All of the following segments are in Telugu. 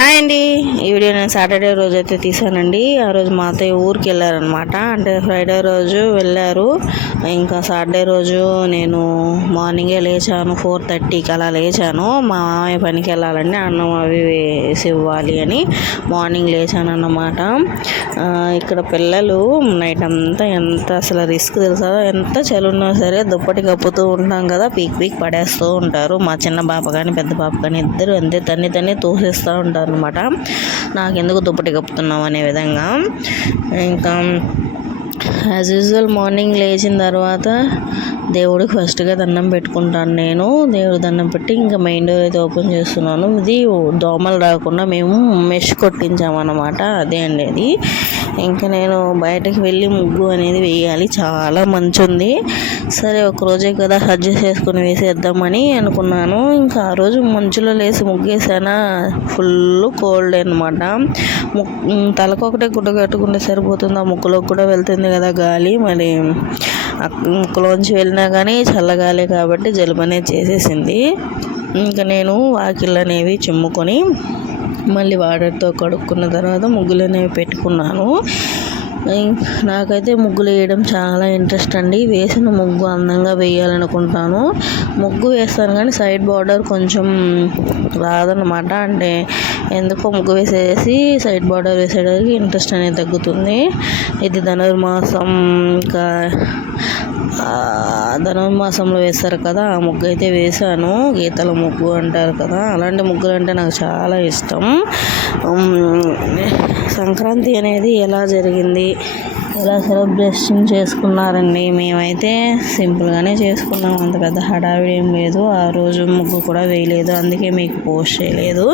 హాయ్ అండి. ఈ వీడియో నేను సాటర్డే రోజు అయితే తీసానండి. ఆ రోజు మా అత్తయ్య ఊరికి వెళ్ళారనమాట. అంటే ఫ్రైడే రోజు వెళ్ళారు. ఇంకా సాటర్డే రోజు నేను మార్నింగే లేచాను, 4:30కి అలా లేచాను. మా మామయ్య పనికి వెళ్ళాలండి, అన్నం అవి వేసి ఇవ్వాలి అని మార్నింగ్ లేచాను అన్నమాట. ఇక్కడ పిల్లలు నైట్ అంతా ఎంత అసలు రిస్క్ తెలుసా, ఎంత చలున్నా సరే దుప్పటి కప్పుతూ ఉంటాం కదా, పీక్ పడేస్తూ ఉంటారు. మా చిన్న పాప కానీ పెద్ద పాప కానీ ఇద్దరు అంతే, తన్ని తోసేస్తూ ఉంటారు అనమాట. నాకెందుకు దుప్పటి కప్పుతున్నాం అనే విధంగా. ఇంకా యాజ్ యూజువల్ మార్నింగ్ లేచిన తర్వాత దేవుడికి ఫస్ట్గా దండం పెట్టుకుంటాను నేను. దేవుడి దండం పెట్టి ఇంకా మెయిన్ డోర్ అయితే ఓపెన్ చేస్తున్నాను. ఇది దోమలు రాకుండా మేము మెష్ కొట్టించామన్నమాట. అదే అండి అది. ఇంకా నేను బయటకు వెళ్ళి ముగ్గు అనేది వేయాలి, చాలా మంచు ఉంది. సరే ఒక రోజే కదా అడ్జస్ట్ చేసుకుని వేసేద్దామని అనుకున్నాను. ఇంకా ఆ రోజు మంచులో లేసి ముగ్గేసానా, ఫుల్ కోల్డ్ అనమాట. తలకొకటే గుడ్డ కట్టుకుంటే సరిపోతుంది, ఆ ముక్కులోకి కూడా వెళ్తుంది కదా గాలి. మరి ముక్కులోంచి వెళ్ళినా కానీ చల్లగాలి కాబట్టి జలుబు అనేది చేసేసింది. ఇంకా నేను వాకిళ్ళు అనేవి చిమ్ముకొని మళ్ళీ వాటర్తో కడుక్కున్న తర్వాత ముగ్గులు అనేవి పెట్టుకున్నాను. నాకైతే ముగ్గులు వేయడం చాలా ఇంట్రెస్ట్ అండి. వేసిన ముగ్గు అందంగా వేయాలనుకుంటాను. ముగ్గు వేస్తాను కానీ సైడ్ బార్డర్ కొంచెం రాదనమాట. అంటే ఎందుకో ముగ్గు వేసేసి సైడ్ బార్డర్ వేసేటరికి ఇంట్రెస్ట్ అనేది తగ్గుతుంది. ఇది ధనుర్మాసం, ఇంకా ధనుర్మాసంలో వేస్తారు కదా, ఆ ముగ్గు అయితే వేశాను. గీతల ముగ్గు అంటారు కదా, అలాంటి ముగ్గులు అంటే నాకు చాలా ఇష్టం. సంక్రాంతి అనేది ఎలా జరిగింది, ఎలా సెలబ్రేషన్ చేసుకున్నారండి? మేమైతే సింపుల్గానే చేసుకున్నాం, అంత పెద్ద హడావిడి ఏం లేదు. ఆ రోజు ముగ్గు కూడా వేయలేదు, అందుకే మీకు పోస్ట్ చేయలేదు.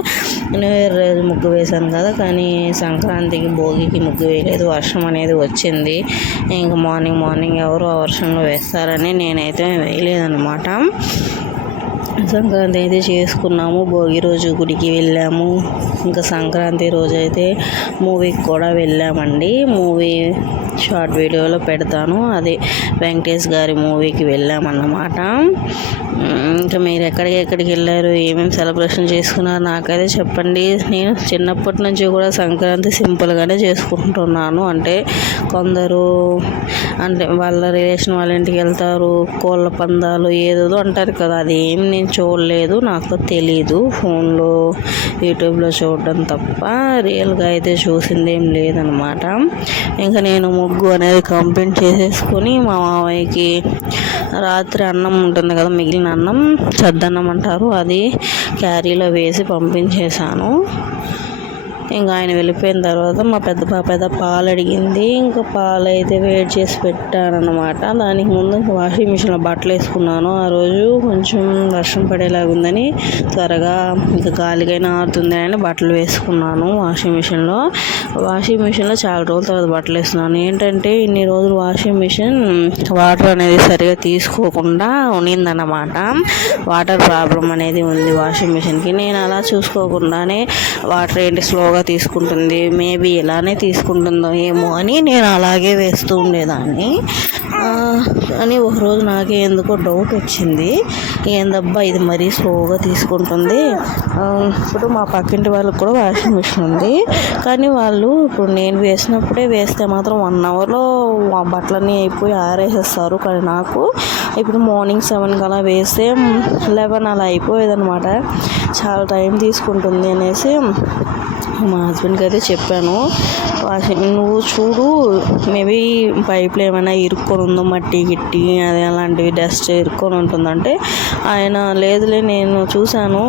న్యూ ఇయర్ రోజు ముగ్గు వేశాను కదా, కానీ సంక్రాంతికి భోగికి ముగ్గు వేయలేదు. వర్షం అనేది వచ్చింది. ఇంకా మార్నింగ్ ఎవరు ఆ వర్షంలో వేస్తారని నేనైతే వేయలేదన్నమాట. సంక్రాంతి అయితే చేసుకున్నాము. భోగి రోజు గుడికి వెళ్ళాము. ఇంకా సంక్రాంతి రోజు అయితే మూవీకి కూడా వెళ్ళామండి. మూవీ షార్ట్ వీడియోలో పెడతాను. అదే వెంకటేష్ గారి మూవీకి వెళ్ళామన్నమాట. ఇంకా మీరు ఎక్కడికి వెళ్ళారు, ఏమేమి సెలబ్రేషన్ చేసుకున్నారు నాకైతే చెప్పండి. నేను చిన్నప్పటి నుంచి కూడా సంక్రాంతి సింపుల్గానే చేసుకుంటున్నాను. అంటే కొందరు అంటే వాళ్ళ రిలేషన్ వాళ్ళ ఇంటికి వెళ్తారు, కోళ్ళ పందాలు ఏదో అంటారు కదా, అది ఏం నేను చూడలేదు, నాకు తెలీదు. ఫోన్లో యూట్యూబ్లో చూడడం తప్ప రియల్గా అయితే చూసింది ఏం లేదనమాట. ఇంకా నేను ముగ్గు అనేది కంప్లీట్ చేసేసుకొని మా మామయ్యకి రాత్రి అన్నం ఉంటుంది కదా, మిగిలిన అన్నం చద్దన్నం అంటారు, అది క్యారీలో వేసి పంపించేశాను. ఇంకా ఆయన వెళ్ళిపోయిన తర్వాత మా పెద్ద పాప ఏదో పాలు అడిగింది. ఇంకా పాలు అయితే వేడి చేసి పెట్టానన్నమాట. దానికి ముందు వాషింగ్ మిషన్లో బట్టలు వేసుకున్నాను. ఆ రోజు కొంచెం వర్షం పడేలాగా ఉందని త్వరగా ఇంకా గాలికైనా ఆరుతుంది అని బట్టలు వేసుకున్నాను వాషింగ్ మిషన్లో. చాలా రోజుల తర్వాత బట్టలు వేస్తున్నాను. ఏంటంటే ఇన్ని రోజులు వాషింగ్ మిషన్ వాటర్ అనేది సరిగా తీసుకోకుండా ఉన్నిందన్నమాట. వాటర్ ప్రాబ్లం అనేది ఉంది వాషింగ్ మిషన్కి. నేను అలా చూసుకోకుండానే వాటర్ ఏంటి స్లోగా తీసుకుంటుంది, మేబీ ఇలానే తీసుకుంటుందో ఏమో అని నేను అలాగే వేస్తూ ఉండేదాన్ని. అని ఒకరోజు నాకే ఎందుకో డౌట్ వచ్చింది, ఏందబ్బా ఇది మరీ స్లోగా తీసుకుంటుంది. ఇప్పుడు మా పక్కింటి వాళ్ళకి కూడా వాషింగ్ మిషన్ ఉంది, కానీ వాళ్ళు ఇప్పుడు నేను వేసినప్పుడే వేస్తే మాత్రం 1 అవర్లో బట్టలన్నీ అయిపోయి ఆరేసేస్తారు. కానీ నాకు ఇప్పుడు మార్నింగ్ 7 అలా వేస్తే 11 అలా అయిపోయేదన్నమాట. చాలా టైం తీసుకుంటుంది అనేసి మా హస్బెండ్కి అయితే చెప్పాను. నువ్వు చూడు, మేబీ పైపులో ఏమైనా ఇరుక్కొని ఉందో, మట్టి గిట్టి అది అలాంటివి డస్ట్ ఇరుక్కొని ఉంటుందంటే ఆయన లేదులే నేను చూశాను,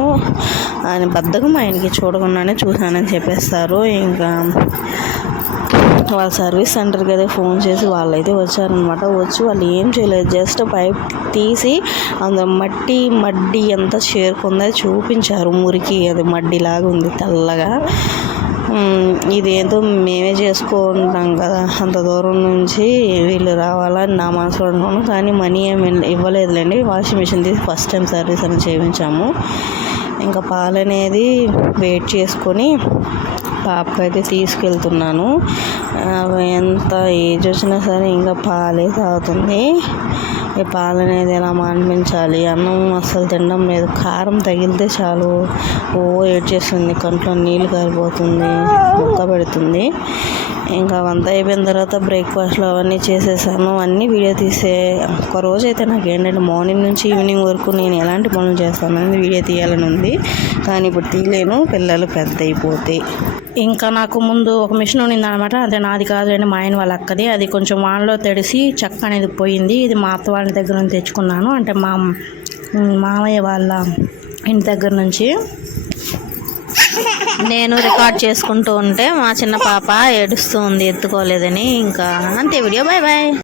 ఆయన బద్ధకం, ఆయనకి చూడకుండానే చూశానని చెప్పేస్తారు. ఇంకా వాళ్ళ సర్వీస్ సెంటర్కి అయితే ఫోన్ చేసి వాళ్ళైతే వచ్చారనమాట. వచ్చి వాళ్ళు ఏం చేయలేదు, జస్ట్ పైప్ తీసి అందులో మడ్డి ఎంత చేరుకుందో చూపించారు. మురికి అది మడ్డిలాగా ఉంది తెల్లగా. ఇదేంతో మేమే చేసుకుంటాం కదా, అంత దూరం నుంచి వీళ్ళు రావాలని నా మనసులో అనుకున్నాను. కానీ మనీ ఏమి ఇవ్వలేదులేండి. వాషింగ్ మిషన్ తీసి ఫస్ట్ టైం సర్వీస్ అని చేయించాము. ఇంకా పాలు అనేది వెయిట్ చేసుకొని పాపకైతే తీసుకెళ్తున్నాను. ఎంత ఏజ్ వచ్చినా సరే ఇంకా పాలే తాగుతుంది. ఈ పాలు అనేది ఎలా మాన్పించాలి. అన్నం అస్సలు తినడం లేదు, కారం తగిలితే చాలు ఏడ్చేస్తుంది, కంట్లో నీళ్ళు కారిపోతుంది, ముక్క పెడుతుంది. ఇంకా అవంతా అయిపోయిన తర్వాత బ్రేక్ఫాస్ట్లో అవన్నీ చేసేసాను. అన్నీ వీడియో తీసే ఒక రోజు అయితే నాకు ఏంటంటే మార్నింగ్ నుంచి ఈవినింగ్ వరకు నేను ఎలాంటి పనులు చేస్తాను అనేది వీడియో తీయాలని ఉంది, కానీ ఇప్పుడు తీయలేను, పిల్లలు పెద్ద అయిపోతే. ఇంకా నాకు ముందు ఒక మిషన్ ఉన్నింది అనమాట, అదే నాది కాదు అండి, మా ఆయన వాళ్ళ అక్కది. అది కొంచెం వానలో తడిసి చెక్క అనేది పోయింది. ఇది మా అత్త వాళ్ళ దగ్గర నుంచి తెచ్చుకున్నాను, అంటే మా మామయ్య వాళ్ళ ఇంటి దగ్గర నుంచి. నేను రికార్డ్ చేసుకుంటూ ఉంటే మా చిన్న పాప ఏడుస్తూ ఉంది ఎత్తుకోలేదని. ఇంకా అంతే వీడియో, బాయ్ బాయ్.